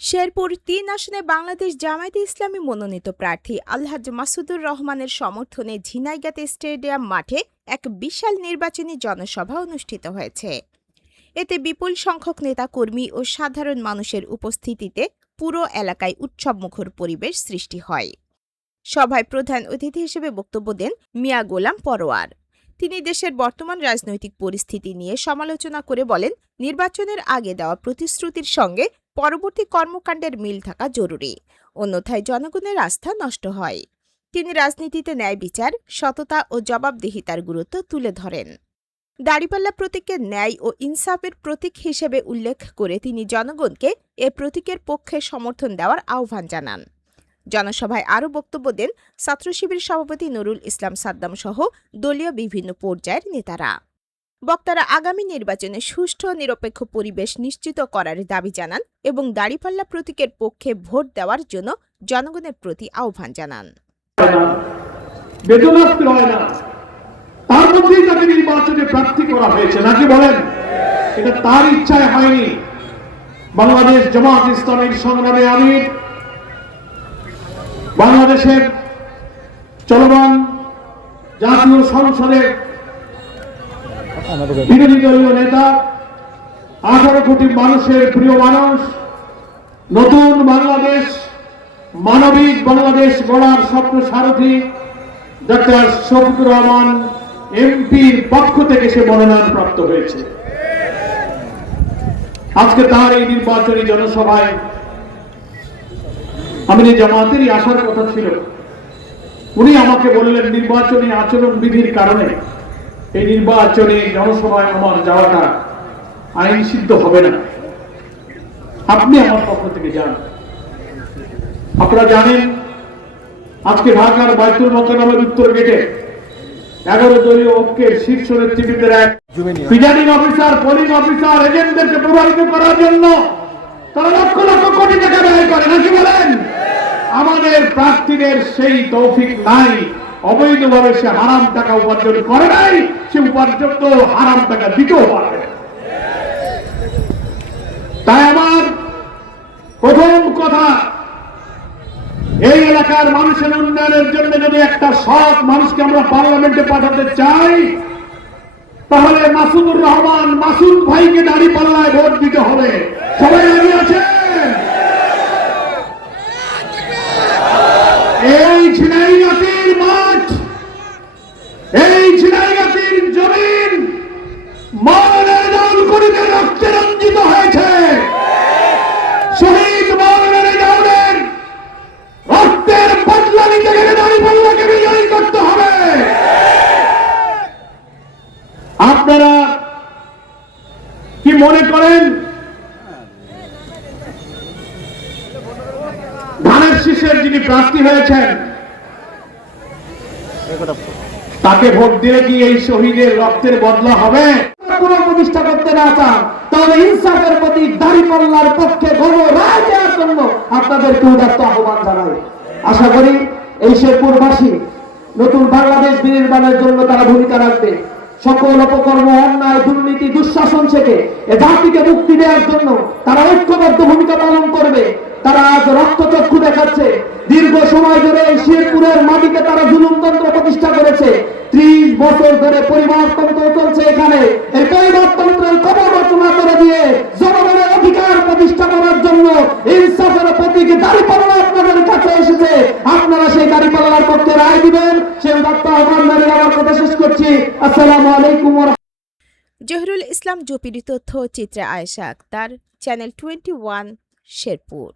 শেরপুর ৩ আসনে বাংলাদেশ জামায়াতে ইসলামী মনোনীত প্রার্থী আলহাজ্ব মাসুদুর রহমানের সমর্থনে ঝিনাইগাত স্টেডিয়াম মাঠে এক বিশাল নির্বাচনী জনসভা অনুষ্ঠিত হয়েছে। এতে বিপুল সংখ্যক নেতাকর্মী ও সাধারণ মানুষের উপস্থিতিতে পুরো এলাকায় উৎসবমুখর পরিবেশ সৃষ্টি হয়। সভায় প্রধান অতিথি হিসেবে বক্তব্য দেন মিয়া গোলাম পরোয়ার। তিনি দেশের বর্তমান রাজনৈতিক পরিস্থিতি নিয়ে সমালোচনা করে বলেন, নির্বাচনের আগে দেওয়া প্রতিশ্রুতির সঙ্গে পরবর্তী কর্মকাণ্ডের মিল থাকা জরুরি, অন্যথায় জনগণের আস্থা নষ্ট হয়। তিনি রাজনীতিতে ন্যায় বিচার, সততা ও জবাবদিহিতার গুরুত্ব তুলে ধরেন। দাড়িপাল্লা প্রতীককে ন্যায় ও ইনসাফের প্রতীক হিসেবে উল্লেখ করে তিনি জনগণকে এ প্রতীকের পক্ষে সমর্থন দেওয়ার আহ্বান জানান। জনসভায় আরও বক্তব্য দেন ছাত্র শিবির সভাপতি নুরুল ইসলাম সাদ্দাম সহ দলীয় বিভিন্ন পর্যায়ের নেতারা। বক্তারা আগামী নির্বাচনে সুষ্ঠু নিরপেক্ষ পরিবেশ নিশ্চিত করার দাবি জানান এবং দাড়িপাল্লা প্রতীকের পক্ষে ভোট দেওয়ার জন্য জনগণের প্রতি আহ্বান জানান। তার মধ্যেই তাকে নির্বাচনে প্রার্থী করা হয়েছে নাকি বলেন? এটা তার ইচ্ছায় হয়নি। বাংলাদেশ জামায়াত ইসলামীর সংগ্রামে আমির, বাংলাদেশের চলমান জাতীয় সংসদের বিরোধী দলীয় নেতা, 18 কোটি মানুষের প্রিয় মানুষ, নতুন বাংলাদেশ, মানবিক বাংলাদেশ গড়ার স্বপ্ন সারথী ডক্টর শফিকুর রহমান এমপির পক্ষ থেকে সে মনোনয়ন প্রাপ্ত হয়েছে। আজকে তার এই নির্বাচনী জনসভায় আমিরে জামায়াতেরই আসার কথা ছিল। উনি আমাকে বললেন, নির্বাচনী আচরণ বিধির কারণে এই নির্বাচনী জনসভায় আমার যাওয়াটা আইন সিদ্ধ হবে না, আপনি আমার পক্ষ থেকে যান। আপনারা জানেন, আজকে ঢাকার বাইতুল মোকাররমের উত্তর গেটে 11 দলীয় ঐক্যের শীর্ষ নেতৃবৃন্দের এক প্রিজাইডিং অফিসার, পোলিং অফিসার, এজেন্টদেরকে প্রভাবিত করার জন্য তারা লক্ষ লক্ষ কোটি টাকা ব্যয় করে নাকি বলেন? আমাদের প্রার্থীদের সেই তৌফিক নাই। অবৈধভাবে সে হারাম টাকা উপার্জন করে নাই, সে উপার্জন তো হারাম টাকা দিতেও পারবে। তাই আমার প্রথম কথা, এই এলাকার মানুষের উন্নয়নের জন্য যদি একটা সৎ মানুষকে আমরা পার্লামেন্টে পাঠাতে চাই, তাহলে মাসুদুর রহমান মাসুদ ভাইকে দাঁড়িপাল্লায় ভোট দিতে হবে। সবাই রাজি আছেন? এই ঝিনাইগাতির মাঠ, এই ঝিনাইগাতির জমিন মাওলানা জাউল করিমের রক্তে রঞ্জিত হয়েছে। শহীদ মাওলানা জাউলের রক্তের বদলা নিতে গেলে দাঁড়িপাল্লাকে বিজয়ী করতে হবে। আপনারা কি মনে করেন ধানের শীষের যিনি প্রার্থী হয়েছেন তাকে ভোট দিলে কি এই শহীদের রক্তের বদলা হবে? কোন প্রতিষ্ঠা করতে না চান, তাহলে ইনসাফের প্রতি দাঁড়িপাল্লার পক্ষে গণ রায় দেওয়ার জন্য আপনাদেরকে উদাত্ত আহ্বান জানাই। আশা করি এই শেরপুরবাসী নতুন বাংলাদেশ বিনির্মাণের জন্য তারা ভূমিকা রাখবে। সকল অপকর্ম, অন্যায়, দুর্নীতি, দুঃশাসন থেকে এ জাতিকে মুক্তি দেওয়ার জন্য তারা ঐক্যবদ্ধ ভূমিকা পালন করবে। তারা আজ রক্তচক্ষু দেখাচ্ছে। দীর্ঘ সময় ধরে এই শেরপুরের মাটিতে তারা জুলুমতন্ত্র প্রতিষ্ঠা করেছে। 30 বছর ধরে পরিবারতন্ত্র চলছে এখানে। এই পরিবারতন্ত্রের কবর রচনা করে দিয়ে জনগণের অধিকার প্রতিষ্ঠা করার জন্য ইনসাফের প্রতীক দাঁড়িপাল্লা আপনাদের কাছে এসেছে। আপনারা সেই দাঁড়িপাল্লার পক্ষে রায় দিবেন, সেই উদাত্ত আহ্বান জানিয়ে আমার কথা শেষ করছি। আসসালামু আলাইকুম। জহিরুল ইসলাম, জপির তথ্য, চিত্রে আয়েশা আক্তার, চ্যানেল 21, শেরপুর।